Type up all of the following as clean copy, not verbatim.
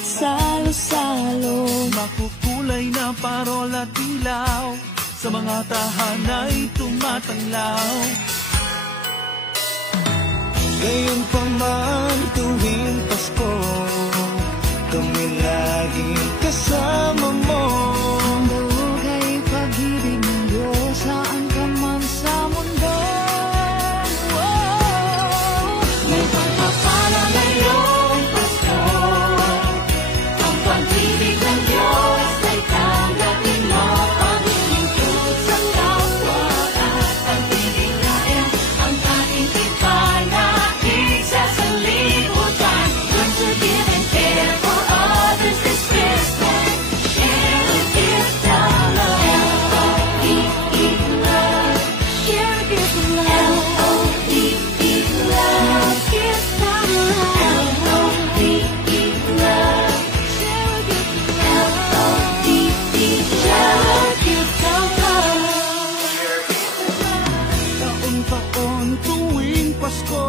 at salo-salo. Makukulay na parol at ilaw, sa mga tahanay tumatanglaw. Ngayon pa man tuwing Pasko, kami laging kasama mo. Mahugay pag-ibig ng Diyos saan ka man sa mundo. May pagpapala ngayong Pasko, ang pag-ibig ng Diyos ay tanggapin mo. Paglilingkod sa kapwa at pagbibigayan, ang ating ipanakit sa sanlibutan. Learn to give and care for others this Christmas. Share a gift of love. L-O-V-E love. Share a gift of love. L-O-V-E love. Gift of love. L-O-V-E love. Share a gift of love. L-O-V-E share a gift of love. Taon-taon tuwing Pasko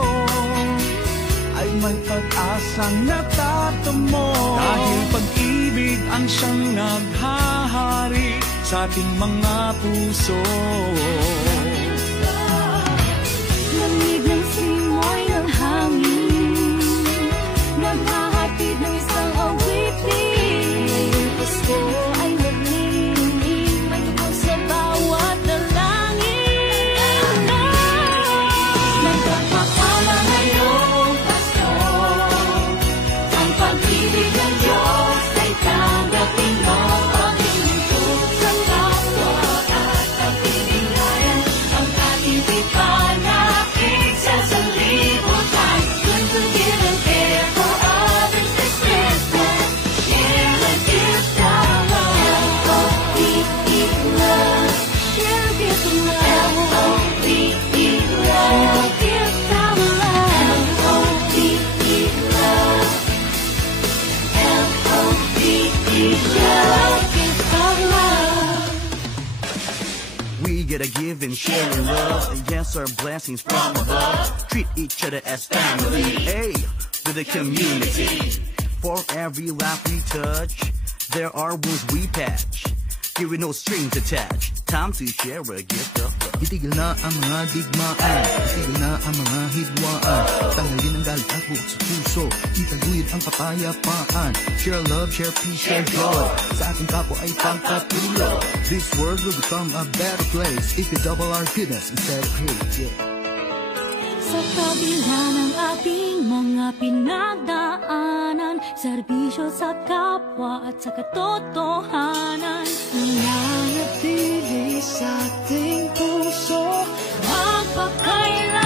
ay may pag-asang natatamo. Dahil pag-ibig ang siyang naghahari sa ating mga puso. Lamig ng simoy ng hangin, naghahatid ng isang awitin. Ngayong Pasko ay naglilingin, may tugtog sa bawat dalangin. Nagpapakala ngayong Pasko, ang pag-ibig ng Diyos ay tanggapin mo. Paglilingkod sa kapwa at pagbibigayan, ang ating ipanakit sa sanlibutan. Learn to give and care for others this Christmas. Share a gift of love. L-O-V-E love. Share a gift of love. L-O-V-E love. Share a gift of love. L-O-V-E love. L-O-V-E share a gift of love. We gotta give and share in love, and yes, our blessings from above. Treat each other as family, hey, with the community. For every laugh we touch, there are wounds we patch. Here with no strings attached. Time to share a gift of love. Itigil na ang mga digmaan, itigil na ang mga hidwaan. Tanggalin ang galit at buhok sa puso, itaguyod ang kapayapaan. Share love, share peace, share joy. Sa ating kapwa ay pagkatuloy. This world will become a better place if we double our goodness instead of hate. Yeah. Sa kabila ng ating mga pinagdaanan, serbisyo sa kapwa at sa katotohanan, nananatili sa ating puso, magpakailanman.